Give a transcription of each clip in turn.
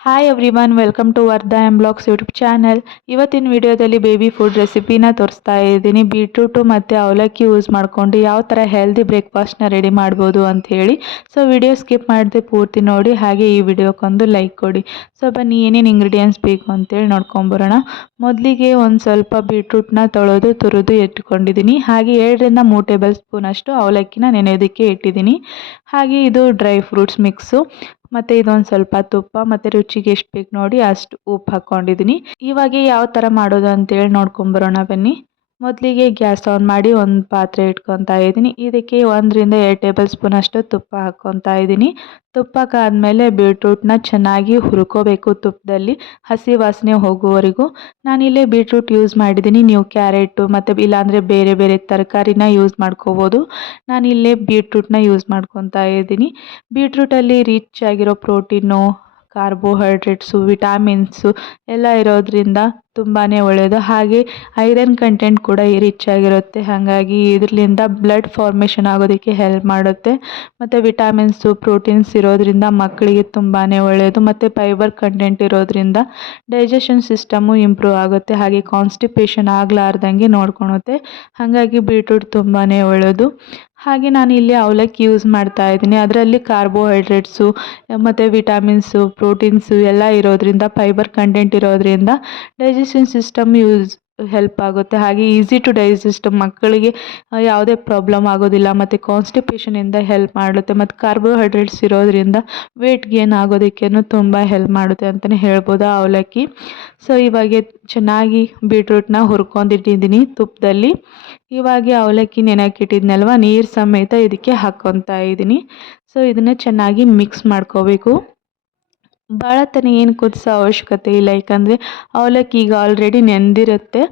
Hi everyone, welcome to Vardha M blogs YouTube channel. ಇವತ್ತಿನ ವಿಡಿಯೋದಲ್ಲಿ baby food ರೆಸಿಪಿನ ತೋರಿಸ್ತಾ ಇದ್ದೀನಿ. ಬೀಟ್ರೂಟು ಮತ್ತು ಅವಲಕ್ಕಿ ಯೂಸ್ ಮಾಡಿಕೊಂಡು ಯಾವ ಥರ ಹೆಲ್ದಿ ಬ್ರೇಕ್ಫಾಸ್ಟ್ನ ರೆಡಿ ಮಾಡ್ಬೋದು ಅಂತ ಹೇಳಿ. ಸೊ ವಿಡಿಯೋ ಸ್ಕಿಪ್ ಮಾಡದೆ ಪೂರ್ತಿ ನೋಡಿ, ಹಾಗೆ ಈ ವಿಡಿಯೋಕ್ಕೊಂದು ಲೈಕ್ ಕೊಡಿ. ಸೊ ಬನ್ನಿ ಏನೇನು ಇಂಗ್ರೀಡಿಯೆಂಟ್ಸ್ ಬೇಕು ಅಂತೇಳಿ ನೋಡ್ಕೊಂಬರೋಣ. ಮೊದಲಿಗೆ ಒಂದು ಸ್ವಲ್ಪ ಬೀಟ್ರೂಟ್ನ ತೊಳೆದು ತುರಿದು ಇಟ್ಕೊಂಡಿದ್ದೀನಿ. ಹಾಗೆ 2 ರಿಂದ 3 ಟೇಬಲ್ ಸ್ಪೂನ್ ಅಷ್ಟು ಅವಲಕ್ಕಿನ ನೆನೆಯೋದಕ್ಕೆ ಇಟ್ಟಿದ್ದೀನಿ. ಹಾಗೆ ಇದು ಡ್ರೈ ಫ್ರೂಟ್ಸ್ ಮಿಕ್ಸು, ಮತ್ತು ಇದೊಂದು ಸ್ವಲ್ಪ ತುಪ್ಪ, ಮತ್ತು ರುಚಿಗೆ ಎಷ್ಟು ಬೇಕು ನೋಡಿ ಅಷ್ಟು ಉಪ್ಪು ಹಾಕ್ಕೊಂಡಿದ್ದೀನಿ. ಇವಾಗ ಯಾವ ಥರ ಮಾಡೋದು ಅಂತೇಳಿ ನೋಡ್ಕೊಂಬರೋಣ ಬನ್ನಿ. ಮೊದಲಿಗೆ ಗ್ಯಾಸ್ ಆನ್ ಮಾಡಿ ಒಂದು ಪಾತ್ರೆ ಇಟ್ಕೊತಾ ಇದ್ದೀನಿ. ಇದಕ್ಕೆ 1 ರಿಂದ 2 ಟೇಬಲ್ ಸ್ಪೂನ್ ಅಷ್ಟು ತುಪ್ಪ ಹಾಕ್ಕೊತಾ ಇದ್ದೀನಿ. ತುಪ್ಪಕ್ಕಾದಮೇಲೆ ಬೀಟ್ರೂಟ್ನ ಚೆನ್ನಾಗಿ ಹುರ್ಕೋಬೇಕು ತುಪ್ಪದಲ್ಲಿ, ಹಸಿ ವಾಸನೆ ಹೋಗುವವರೆಗೂ. ನಾನಿಲ್ಲೇ ಬೀಟ್ರೂಟ್ ಯೂಸ್ ಮಾಡಿದ್ದೀನಿ, ನೀವು ಕ್ಯಾರೆಟು ಮತ್ತು ಇಲ್ಲಾಂದರೆ ಬೇರೆ ಬೇರೆ ತರಕಾರಿನ ಯೂಸ್ ಮಾಡ್ಕೋಬೋದು. ನಾನಿಲ್ಲೇ ಬೀಟ್ರೂಟ್ನ ಯೂಸ್ ಮಾಡ್ಕೊತಾ ಇದ್ದೀನಿ. ಬೀಟ್ರೂಟಲ್ಲಿ ರಿಚ್ ಆಗಿರೋ ಪ್ರೋಟೀನು, ಕಾರ್ಬೋಹೈಡ್ರೇಟ್ಸು, ವಿಟಾಮಿನ್ಸು ಎಲ್ಲ ಇರೋದ್ರಿಂದ ತುಂಬಾ ಒಳ್ಳೆಯದು. ಹಾಗೆ ಐರನ್ ಕಂಟೆಂಟ್ ಕೂಡ ರಿಚ್ ಆಗಿರುತ್ತೆ. ಹಾಗಾಗಿ ಇದರಿಂದ ಬ್ಲಡ್ ಫಾರ್ಮೇಷನ್ ಆಗೋದಕ್ಕೆ ಹೆಲ್ಪ್ ಮಾಡುತ್ತೆ. ಮತ್ತು ವಿಟಾಮಿನ್ಸು, ಪ್ರೋಟೀನ್ಸ್ ಇರೋದ್ರಿಂದ ಮಕ್ಕಳಿಗೆ ತುಂಬಾ ಒಳ್ಳೆಯದು. ಮತ್ತು ಫೈಬರ್ ಕಂಟೆಂಟ್ ಇರೋದ್ರಿಂದ ಡೈಜೆಷನ್ ಸಿಸ್ಟಮು ಇಂಪ್ರೂವ್ ಆಗುತ್ತೆ. ಹಾಗೆ ಕಾನ್ಸ್ಟಿಪೇಷನ್ ಆಗಲಾರ್ದಂಗೆ ನೋಡ್ಕೊಳುತ್ತೆ. ಹಾಗಾಗಿ ಬೀಟ್ರೂಟ್ ತುಂಬಾ ಒಳ್ಳೆಯದು. ಹಾಗೆ ನಾನು ಇಲ್ಲಿ ಅವಲಕ್ಕಿ ಯೂಸ್ ಮಾಡ್ತಾ ಇದ್ದೀನಿ. ಅದರಲ್ಲಿ ಕಾರ್ಬೋಹೈಡ್ರೇಟ್ಸು ಮತ್ತು ವಿಟಾಮಿನ್ಸು, ಪ್ರೋಟೀನ್ಸು ಎಲ್ಲ ಇರೋದ್ರಿಂದ, ಫೈಬರ್ ಕಂಟೆಂಟ್ ಇರೋದ್ರಿಂದ ಡೈಜೆಷನ್ ಸಿಸ್ಟಮ್ ಹೆಲ್ಪ್ ಆಗುತ್ತೆ. ಹಾಗೆ ಈಸಿ ಟು ಡೈಜೆಸ್ಟ್, ಮಕ್ಕಳಿಗೆ ಯಾವುದೇ ಪ್ರಾಬ್ಲಮ್ ಆಗೋದಿಲ್ಲ. ಮತ್ತು ಕಾನ್ಸ್ಟಿಪೇಷನಿಂದ ಹೆಲ್ಪ್ ಮಾಡುತ್ತೆ. ಮತ್ತು ಕಾರ್ಬೋಹೈಡ್ರೇಟ್ಸ್ ಇರೋದ್ರಿಂದ ವೇಟ್ ಗೇನ್ ಆಗೋದಕ್ಕೇನು ತುಂಬ ಹೆಲ್ಪ್ ಮಾಡುತ್ತೆ ಅಂತಲೇ ಹೇಳ್ಬೋದು ಅವಲಕ್ಕಿ. ಸೊ ಇವಾಗ ಚೆನ್ನಾಗಿ ಬೀಟ್ರೂಟ್ನ ಹುರ್ಕೊಂಡಿಟ್ಟಿದ್ದೀನಿ ತುಪ್ಪದಲ್ಲಿ. ಇವಾಗ ಅವಲಕ್ಕಿ ನೆನೆಯಕ್ಕಿಟ್ಟಿದ್ನಲ್ವ, ನೀರು ಸಮೇತ ಇದಕ್ಕೆ ಹಾಕ್ಕೊತಾ ಇದ್ದೀನಿ. ಸೊ ಇದನ್ನು ಚೆನ್ನಾಗಿ ಮಿಕ್ಸ್ ಮಾಡ್ಕೋಬೇಕು. ಭಾಳ ತನಕ ಏನು ಕುದಿಸೋ ಅವಶ್ಯಕತೆ ಇಲ್ಲ, ಯಾಕಂದರೆ ಅವಲಕ್ಕಿ ಈಗ ಆಲ್ರೆಡಿ ನೆಂದಿರುತ್ತೆ.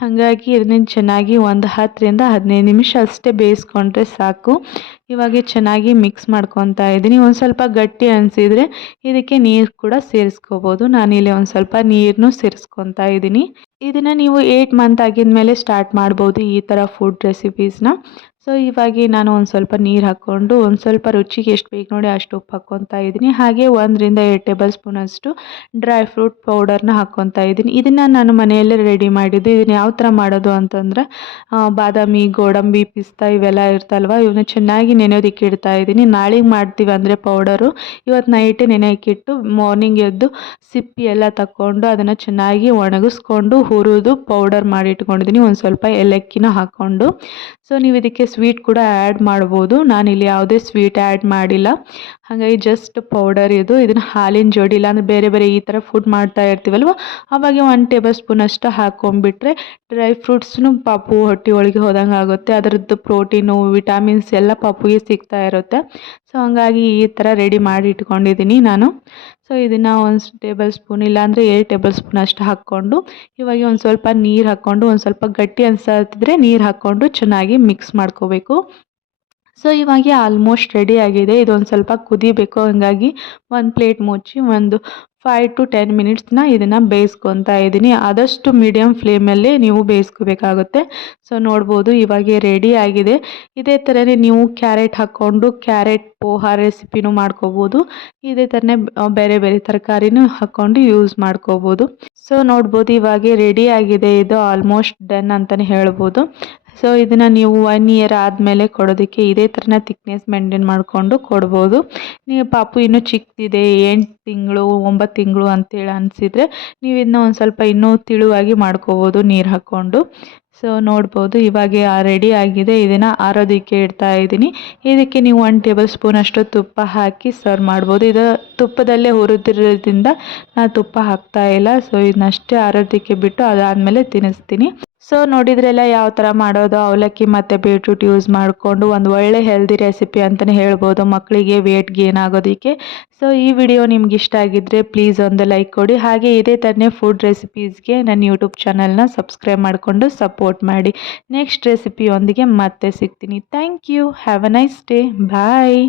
ಹಾಗಾಗಿ ಇದನ್ನ ಚೆನ್ನಾಗಿ ಒಂದು 10 ರಿಂದ 15 ನಿಮಿಷ ಅಷ್ಟೇ ಬೇಯಿಸ್ಕೊಂಡ್ರೆ ಸಾಕು. ಇವಾಗ ಚೆನ್ನಾಗಿ ಮಿಕ್ಸ್ ಮಾಡ್ಕೊತಾ ಇದ್ದೀನಿ. ಒಂದು ಸ್ವಲ್ಪ ಗಟ್ಟಿ ಅನಿಸಿದರೆ ಇದಕ್ಕೆ ನೀರು ಕೂಡ ಸೇರಿಸ್ಕೋಬೋದು. ನಾನಿಲ್ಲಿ ಒಂದು ಸ್ವಲ್ಪ ನೀರನ್ನು ಸೇರಿಸ್ಕೊತಾ ಇದ್ದೀನಿ. ಇದನ್ನು ನೀವು 8 ಮಂತ್ ಆಗಿದ್ಮೇಲೆ ಸ್ಟಾರ್ಟ್ ಮಾಡ್ಬೋದು ಈ ಥರ ಫುಡ್ ರೆಸಿಪೀಸ್ನ. ಸೊ ಇವಾಗ ನಾನು ಒಂದು ಸ್ವಲ್ಪ ನೀರು ಹಾಕ್ಕೊಂಡು, ಒಂದು ಸ್ವಲ್ಪ ರುಚಿಗೆ ಎಷ್ಟು ಬೇಕು ನೋಡಿ ಅಷ್ಟು ಉಪ್ಪು ಹಾಕ್ಕೊತಾ ಇದ್ದೀನಿ. ಹಾಗೆ 1 ರಿಂದ 2 ಟೇಬಲ್ ಸ್ಪೂನ್ ಅಷ್ಟು ಡ್ರೈ ಫ್ರೂಟ್ ಪೌಡರ್ನ ಹಾಕ್ಕೊತಾ ಇದ್ದೀನಿ. ಇದನ್ನು ನಾನು ಮನೆಯಲ್ಲೇ ರೆಡಿ ಮಾಡಿದ್ದು. ಇದನ್ನು ಯಾವ ಥರ ಮಾಡೋದು ಅಂತಂದರೆ, ಬಾದಾಮಿ, ಗೋಡಂಬಿ, ಪಿಸ್ತಾ ಇವೆಲ್ಲ ಇರ್ತಲ್ವ, ಇವನ್ನ ಚೆನ್ನಾಗಿ ನೆನೆಯೋದಕ್ಕೆ ಇಡ್ತಾ ಇದ್ದೀನಿ. ನಾಳೆಗೆ ಮಾಡ್ತೀವಿ ಅಂದರೆ ಪೌಡರು, ಇವತ್ತು ನೈಟೇ ನೆನೆಯೋಕ್ಕಿಟ್ಟು ಮಾರ್ನಿಂಗ್ ಎದ್ದು ಸಿಪ್ಪಿ ಎಲ್ಲ ತಕ್ಕೊಂಡು ಅದನ್ನು ಚೆನ್ನಾಗಿ ಒಣಗಿಸ್ಕೊಂಡು ಹುರಿದು ಪೌಡರ್ ಮಾಡಿ ಇಟ್ಕೊಂಡಿದ್ದೀನಿ. ಒಂದು ಸ್ವಲ್ಪ ಏಲಕ್ಕಿನ ಹಾಕ್ಕೊಂಡು. ಸೊ ನೀವು ಇದಕ್ಕೆ ಸ್ವೀಟ್ ಕೂಡ ಆ್ಯಡ್ ಮಾಡ್ಬೋದು. ನಾನಿಲ್ಲಿ ಯಾವುದೇ ಸ್ವೀಟ್ ಆ್ಯಡ್ ಮಾಡಿಲ್ಲ. ಹಾಗಾಗಿ ಜಸ್ಟ್ ಪೌಡರ್ ಇದು. ಇದನ್ನು ಹಾಲಿನ ಜೋಡಿ, ಇಲ್ಲಾಂದರೆ ಬೇರೆ ಬೇರೆ ಈ ಥರ ಫುಡ್ ಮಾಡ್ತಾ ಇರ್ತೀವಲ್ವ, ಅವಾಗ 1 ಟೇಬಲ್ ಸ್ಪೂನ್ ಅಷ್ಟು ಹಾಕ್ಕೊಂಡ್ಬಿಟ್ರೆ ಡ್ರೈ ಫ್ರೂಟ್ಸ್ನು ಪಾಪು ಹೊಟ್ಟೆ ಒಳಗೆ ಹೋದಂಗೆ ಆಗುತ್ತೆ. ಅದರದ್ದು ಪ್ರೋಟೀನು, ವಿಟಾಮಿನ್ಸ್ ಎಲ್ಲ ಪಾಪುಗೆ ಸಿಗ್ತಾ ಇರುತ್ತೆ. ಸೊ ಹಂಗಾಗಿ ಈ ಥರ ರೆಡಿ ಮಾಡಿ ಇಟ್ಕೊಂಡಿದ್ದೀನಿ ನಾನು. ಸೊ ಇದನ್ನು 1 ಟೇಬಲ್ ಸ್ಪೂನ್ ಇಲ್ಲಾಂದರೆ 2 ಟೇಬಲ್ ಸ್ಪೂನ್ ಅಷ್ಟು ಹಾಕ್ಕೊಂಡು, ಇವಾಗ ಒಂದು ಸ್ವಲ್ಪ ನೀರು ಹಾಕ್ಕೊಂಡು, ಒಂದು ಸ್ವಲ್ಪ ಗಟ್ಟಿ ಅನ್ಸತ್ತಿದ್ರೆ ನೀರು ಹಾಕ್ಕೊಂಡು ಚೆನ್ನಾಗಿ ಮಿಕ್ಸ್ ಮಾಡ್ಕೋಬೇಕು. ಸೊ ಇವಾಗ ಆಲ್ಮೋಸ್ಟ್ ರೆಡಿ ಆಗಿದೆ. ಇದೊಂದು ಸ್ವಲ್ಪ ಕುದಿಬೇಕು. ಹಾಗಾಗಿ ಒಂದು ಪ್ಲೇಟ್ ಮುಚ್ಚಿ ಒಂದು 5 to 10 ಮಿನಿಟ್ಸ್ನ ಇದನ್ನು ಬೇಯಿಸ್ಕೊತಾ ಇದ್ದೀನಿ. ಆದಷ್ಟು ಮೀಡಿಯಮ್ ಫ್ಲೇಮಲ್ಲಿ ನೀವು ಬೇಯಿಸ್ಕೋಬೇಕಾಗುತ್ತೆ. ಸೊ ನೋಡ್ಬೋದು ಇವಾಗ ರೆಡಿ ಆಗಿದೆ. ಇದೇ ಥರನೇ ನೀವು ಕ್ಯಾರೆಟ್ ಹಾಕ್ಕೊಂಡು ಕ್ಯಾರೆಟ್ ಪೋಹಾ ರೆಸಿಪಿನೂ ಮಾಡ್ಕೋಬೋದು. ಇದೇ ಥರನೇ ಬೇರೆ ಬೇರೆ ತರಕಾರಿನೂ ಹಾಕ್ಕೊಂಡು ಯೂಸ್ ಮಾಡ್ಕೋಬೋದು. ಸೊ ನೋಡ್ಬೋದು ಇವಾಗ ರೆಡಿ ಆಗಿದೆ. ಇದು ಆಲ್ಮೋಸ್ಟ್ ಡನ್ ಅಂತಲೇ ಹೇಳ್ಬೋದು. ಸೊ ಇದನ್ನು ನೀವು 1 ಇಯರ್ ಆದಮೇಲೆ ಕೊಡೋದಕ್ಕೆ ಇದೇ ಥರನ ಥಿಕ್ನೆಸ್ ಮೇಂಟೈನ್ ಮಾಡಿಕೊಂಡು ಕೊಡ್ಬೋದು. ನೀವು ಪಾಪು ಇನ್ನೂ ಚಿಕ್ಕದಿದೆ, 8 ತಿಂಗಳು 9 ತಿಂಗಳು ಅಂತೇಳಿ ಅನಿಸಿದರೆ ನೀವು ಇದನ್ನ ಒಂದು ಸ್ವಲ್ಪ ಇನ್ನೂ ತಿಳುವಾಗಿ ಮಾಡ್ಕೋಬೋದು ನೀರು ಹಾಕ್ಕೊಂಡು. ಸೊ ನೋಡ್ಬೋದು ಇವಾಗ ರೆಡಿ ಆಗಿದೆ. ಇದನ್ನು ಆರೋದಕ್ಕೆ ಇಡ್ತಾ ಇದ್ದೀನಿ. ಇದಕ್ಕೆ ನೀವು 1 ಟೇಬಲ್ ಸ್ಪೂನ್ ಅಷ್ಟು ತುಪ್ಪ ಹಾಕಿ ಸರ್ವ್ ಮಾಡ್ಬೋದು. ಇದು ತುಪ್ಪದಲ್ಲೇ ಹುರಿದಿರೋದ್ರಿಂದ ನಾನು ತುಪ್ಪ ಹಾಕ್ತಾ ಇಲ್ಲ. ಸೊ ಇದನ್ನಷ್ಟೇ ಆರೋದಕ್ಕೆ ಬಿಟ್ಟು ಅದಾದಮೇಲೆ ತಿನ್ನಿಸ್ತೀನಿ. ಸೊ ನೋಡಿದ್ರೆಲ್ಲ ಯಾವ ಥರ ಮಾಡೋದು, ಅವಲಕ್ಕಿ ಮತ್ತು ಬೀಟ್ರೂಟ್ ಯೂಸ್ ಮಾಡಿಕೊಂಡು ಒಂದು ಒಳ್ಳೆ ಹೆಲ್ದಿ ರೆಸಿಪಿ ಅಂತಲೇ ಹೇಳ್ಬೋದು ಮಕ್ಕಳಿಗೆ ವೇಟ್ ಗೇನ್ ಆಗೋದಕ್ಕೆ. ಸೊ ಈ ವಿಡಿಯೋ ನಿಮ್ಗೆ ಇಷ್ಟ ಆಗಿದ್ದರೆ ಪ್ಲೀಸ್ ಒಂದು ಲೈಕ್ ಕೊಡಿ. ಹಾಗೆ ಇದೇ ಥರನೇ ಫುಡ್ ರೆಸಿಪೀಸ್ಗೆ ನನ್ನ ಯೂಟ್ಯೂಬ್ ಚಾನಲ್ನ ಸಬ್ಸ್ಕ್ರೈಬ್ ಮಾಡಿಕೊಂಡು ಸಪೋರ್ಟ್ ಮಾಡಿ. ನೆಕ್ಸ್ಟ್ ರೆಸಿಪಿಯೊಂದಿಗೆ ಮತ್ತೆ ಸಿಗ್ತೀನಿ. Thank you. Have a nice day. Bye.